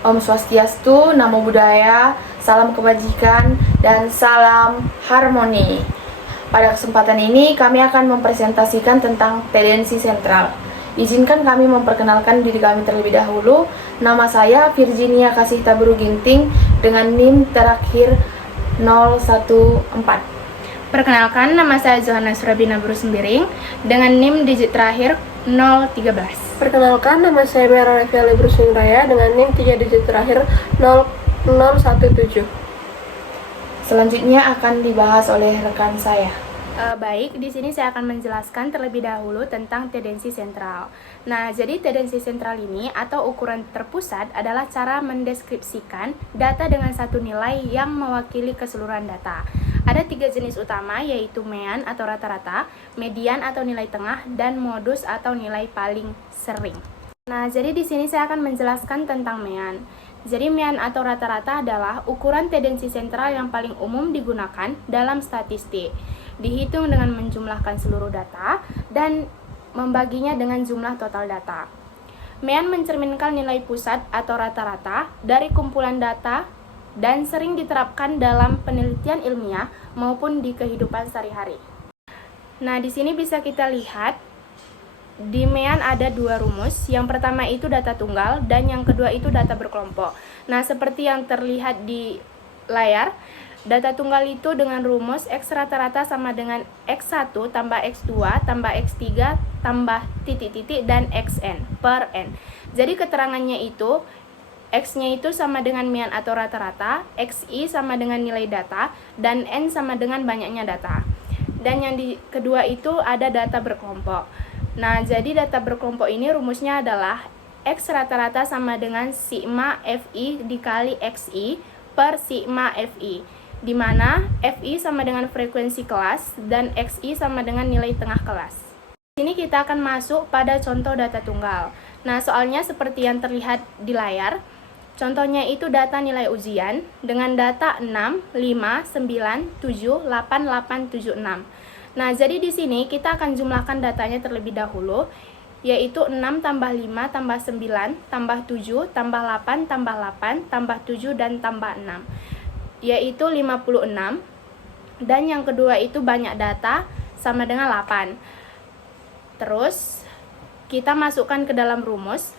Om Swastiastu, Namo Buddhaya, salam kebajikan, dan salam harmoni. Pada kesempatan ini kami akan mempresentasikan tentang tendensi sentral. Izinkan kami memperkenalkan diri kami terlebih dahulu. Nama saya Virginia Kasih Taburu Ginting dengan NIM terakhir 014. Perkenalkan, nama saya Johanna Surabina Brusembiring dengan NIM digit terakhir 013. Perkenalkan, nama saya Mera Reviali Brusingraya dengan NIM 3 digit terakhir 0017. Selanjutnya akan dibahas oleh rekan saya. Baik, di sini saya akan menjelaskan terlebih dahulu tentang tendensi sentral. Nah, jadi tendensi sentral ini atau ukuran terpusat adalah cara mendeskripsikan data dengan satu nilai yang mewakili keseluruhan data. Ada 3 jenis utama, yaitu mean atau rata-rata, median atau nilai tengah, dan modus atau nilai paling sering. Nah, jadi di sini saya akan menjelaskan tentang mean. Jadi mean atau rata-rata adalah ukuran tendensi sentral yang paling umum digunakan dalam statistik. Dihitung dengan menjumlahkan seluruh data dan membaginya dengan jumlah total data. Mean mencerminkan nilai pusat atau rata-rata dari kumpulan data dan sering diterapkan dalam penelitian ilmiah maupun di kehidupan sehari-hari. Nah, di sini bisa kita lihat di mean ada 2 rumus. Yang pertama itu data tunggal dan yang kedua itu data berkelompok. Nah, seperti yang terlihat di layar, data tunggal itu dengan rumus X rata-rata sama dengan X1 tambah X2 tambah X3 tambah titik-titik dan Xn per N. Jadi keterangannya itu X-nya itu sama dengan mean atau rata-rata, Xi sama dengan nilai data, dan N sama dengan banyaknya data. Dan yang kedua itu ada data berkelompok. Nah, jadi data berkelompok ini rumusnya adalah X rata-rata sama dengan sigma Fi dikali Xi per sigma Fi, di mana Fi sama dengan frekuensi kelas dan Xi sama dengan nilai tengah kelas. Di sini kita akan masuk pada contoh data tunggal. Nah, soalnya seperti yang terlihat di layar, contohnya itu data nilai ujian dengan data 6, 5, 9, 7, 8, 8, 7, 6. Nah, jadi di sini kita akan jumlahkan datanya terlebih dahulu, yaitu 6 tambah 5 tambah 9 tambah 7 tambah 8 tambah 8 tambah 7 dan tambah 6, yaitu 56. Dan yang kedua itu banyak data sama dengan 8. Terus kita masukkan ke dalam rumus.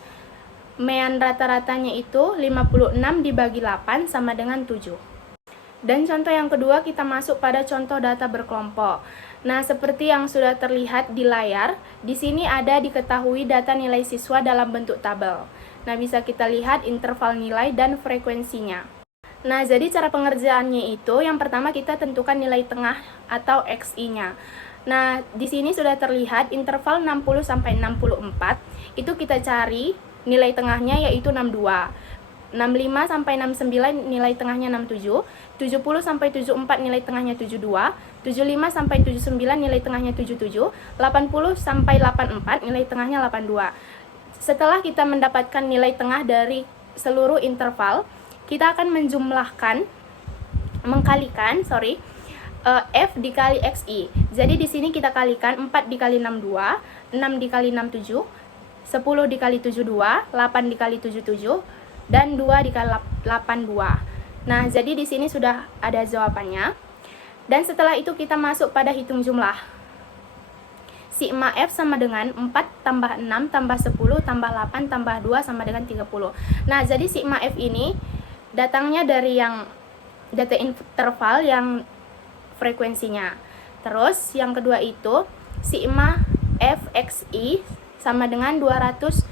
Mean rata-ratanya itu 56 dibagi 8 sama dengan 7. Dan contoh yang kedua kita masuk pada contoh data berkelompok. Nah, seperti yang sudah terlihat di layar, di sini ada diketahui data nilai siswa dalam bentuk tabel. Nah, bisa kita lihat interval nilai dan frekuensinya. Nah, jadi cara pengerjaannya itu yang pertama kita tentukan nilai tengah atau Xi-nya. Nah, di sini sudah terlihat interval 60 sampai 64, itu kita cari nilai tengahnya yaitu 62. 65 sampai 69 nilai tengahnya 67, 70 sampai 74 nilai tengahnya 72, 75 sampai 79 nilai tengahnya 77, 80 sampai 84 nilai tengahnya 82. Setelah kita mendapatkan nilai tengah dari seluruh interval, kita akan mengkalikan F dikali Xi. Jadi di sini kita kalikan 4 dikali 62, 6 dikali 67, 10 dikali 72, 8 dikali 77, dan 2 dikali 82. Nah, jadi di sini sudah ada jawabannya. Dan setelah itu kita masuk pada hitung jumlah. Sigma F sama dengan 4 tambah 6 tambah 10 tambah 8 tambah 2 sama dengan 30. Nah, jadi sigma F ini datangnya dari yang data interval yang frekuensinya. Terus yang kedua itu sigma Fxi sama dengan 248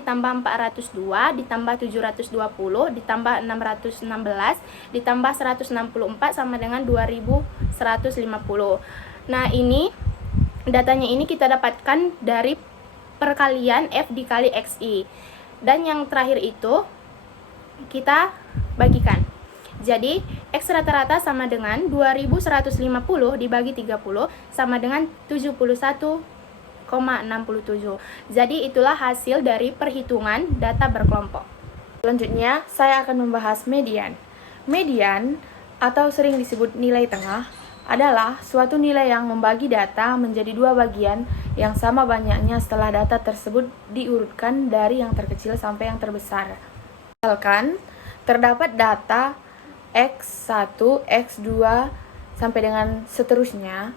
ditambah 402 ditambah 720 ditambah 616 ditambah 164 sama dengan 2150. Nah, ini datanya ini kita dapatkan dari perkalian F dikali Xi. Dan yang terakhir itu kita bagikan. Jadi X rata-rata sama dengan 2150 dibagi 30 sama dengan 71,67. Jadi itulah hasil dari perhitungan data berkelompok. Selanjutnya, saya akan membahas median. Median, atau sering disebut nilai tengah, adalah suatu nilai yang membagi data menjadi 2 bagian yang sama banyaknya setelah data tersebut diurutkan dari yang terkecil sampai yang terbesar. Misalkan terdapat data X1, X2 sampai dengan seterusnya.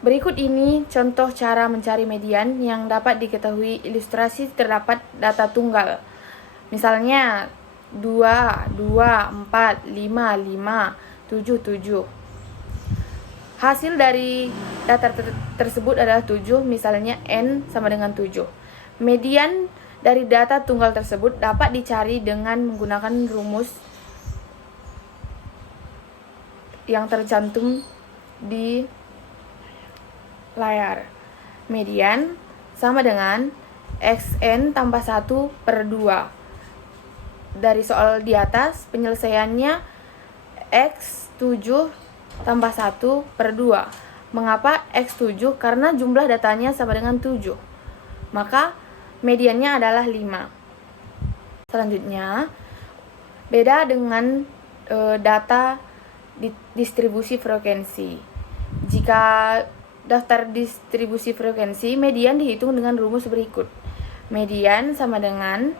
Berikut ini contoh cara mencari median yang dapat diketahui ilustrasi terdapat data tunggal. Misalnya 2, 4, 5, 5, 7, 7. Hasil dari data tersebut adalah 7, misalnya N sama dengan 7. Median dari data tunggal tersebut dapat dicari dengan menggunakan rumus yang tercantum di layar. Median sama dengan XN tambah 1 per 2. Dari soal di atas, penyelesaiannya X7 tambah 1 per 2. Mengapa X7? Karena jumlah datanya sama dengan 7. Maka mediannya adalah 5. Selanjutnya, beda dengan data distribusi frekuensi. Jika daftar distribusi frekuensi, median dihitung dengan rumus berikut. Median sama dengan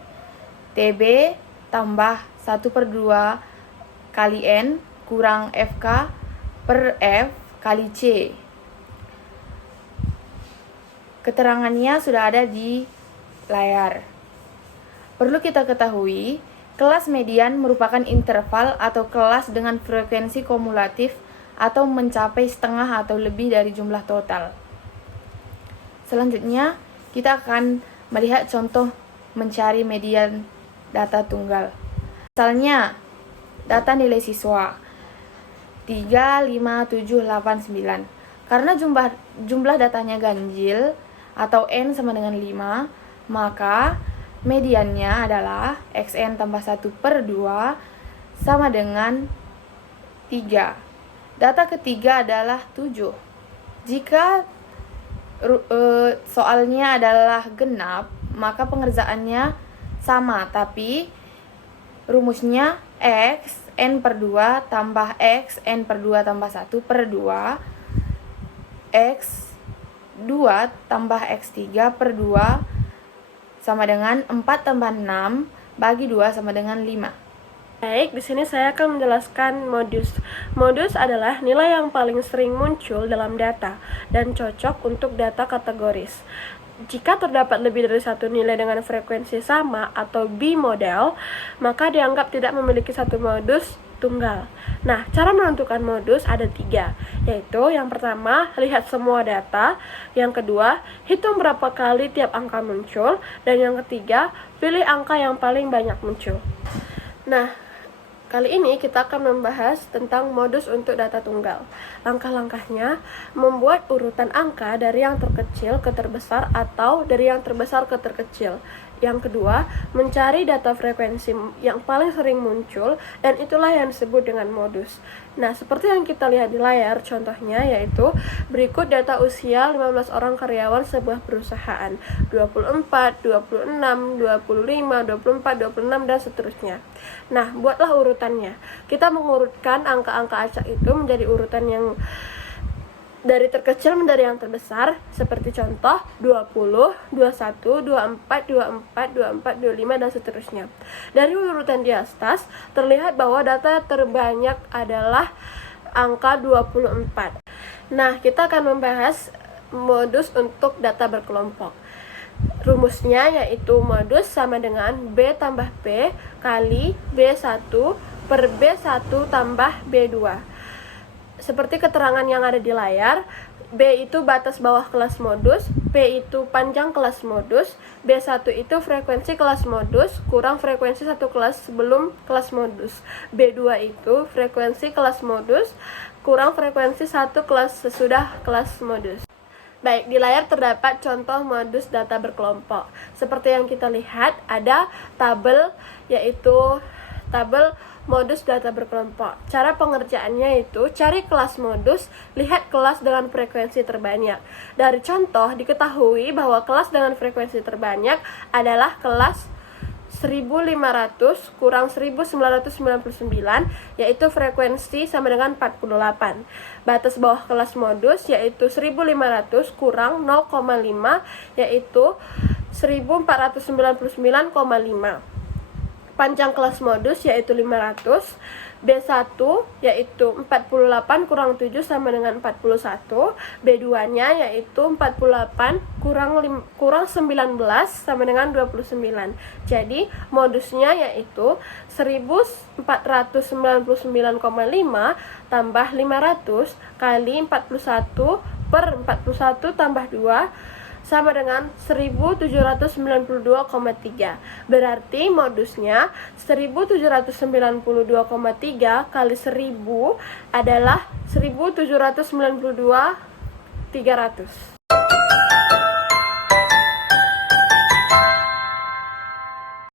TB tambah 1 per 2 kali N kurang FK per F kali C. Keterangannya sudah ada di layar. Perlu kita ketahui, kelas median merupakan interval atau kelas dengan frekuensi kumulatif atau mencapai setengah atau lebih dari jumlah total. Selanjutnya, kita akan melihat contoh mencari median data tunggal. Misalnya, data nilai siswa 3, 5, 7, 8, 9. Karena jumlah datanya ganjil atau N sama dengan 5, maka mediannya adalah XN tambah 1 per 2 sama dengan 3. Data ketiga adalah 7. Jika soalnya adalah genap, maka pengerjaannya sama, tapi rumusnya X N per 2 tambah X N per 2 tambah 1 per 2 X 2 tambah X3 per 2 sama dengan 4 tambah 6 bagi 2 sama dengan 5. Baik, di sini saya akan menjelaskan modus. Modus adalah nilai yang paling sering muncul dalam data dan cocok untuk data kategoris. Jika terdapat lebih dari satu nilai dengan frekuensi sama atau bimodel, maka dianggap tidak memiliki satu modus tunggal. Nah, cara menentukan modus ada 3, yaitu yang pertama, lihat semua data, yang kedua, hitung berapa kali tiap angka muncul, dan yang ketiga, pilih angka yang paling banyak muncul. Nah, kali ini kita akan membahas tentang modus untuk data tunggal. Langkah-langkahnya, membuat urutan angka dari yang terkecil ke terbesar atau dari yang terbesar ke terkecil. Yang kedua, mencari data frekuensi yang paling sering muncul, dan itulah yang disebut dengan modus. Nah, seperti yang kita lihat di layar, contohnya yaitu berikut data usia 15 orang karyawan sebuah perusahaan, 24, 26, 25, 24, 26, dan seterusnya. Nah, buatlah urutannya. Kita mengurutkan angka-angka acak itu menjadi urutan yang dari terkecil menjadi yang terbesar, seperti contoh 20, 21, 24, 24, 24, 25, dan seterusnya. Dari urutan di atas, terlihat bahwa data terbanyak adalah angka 24. Nah, kita akan membahas modus untuk data berkelompok. Rumusnya yaitu modus sama dengan B tambah P kali B1 per B1 tambah B2. Seperti keterangan yang ada di layar, B itu batas bawah kelas modus, P itu panjang kelas modus, B1 itu frekuensi kelas modus kurang frekuensi satu kelas sebelum kelas modus, B2 itu frekuensi kelas modus kurang frekuensi satu kelas sesudah kelas modus. Baik, di layar terdapat contoh modus data berkelompok. Seperti yang kita lihat, ada tabel, yaitu tabel modus data berkelompok. Cara pengerjaannya itu cari kelas modus, lihat kelas dengan frekuensi terbanyak. Dari contoh diketahui bahwa kelas dengan frekuensi terbanyak adalah kelas 1500 kurang 1999, yaitu frekuensi sama dengan 48. Batas bawah kelas modus yaitu 1500 kurang 0,5, yaitu 1499,5. Panjang kelas modus yaitu 500. B1 yaitu 48 kurang 7 sama dengan 41. B2-nya yaitu 48 kurang 19 sama dengan 29. Jadi modusnya yaitu 1499,5 tambah 500 kali 41 per 41 tambah 2 sama dengan 1792,3. Berarti modusnya 1792,3 kali 1000 adalah 1792.300.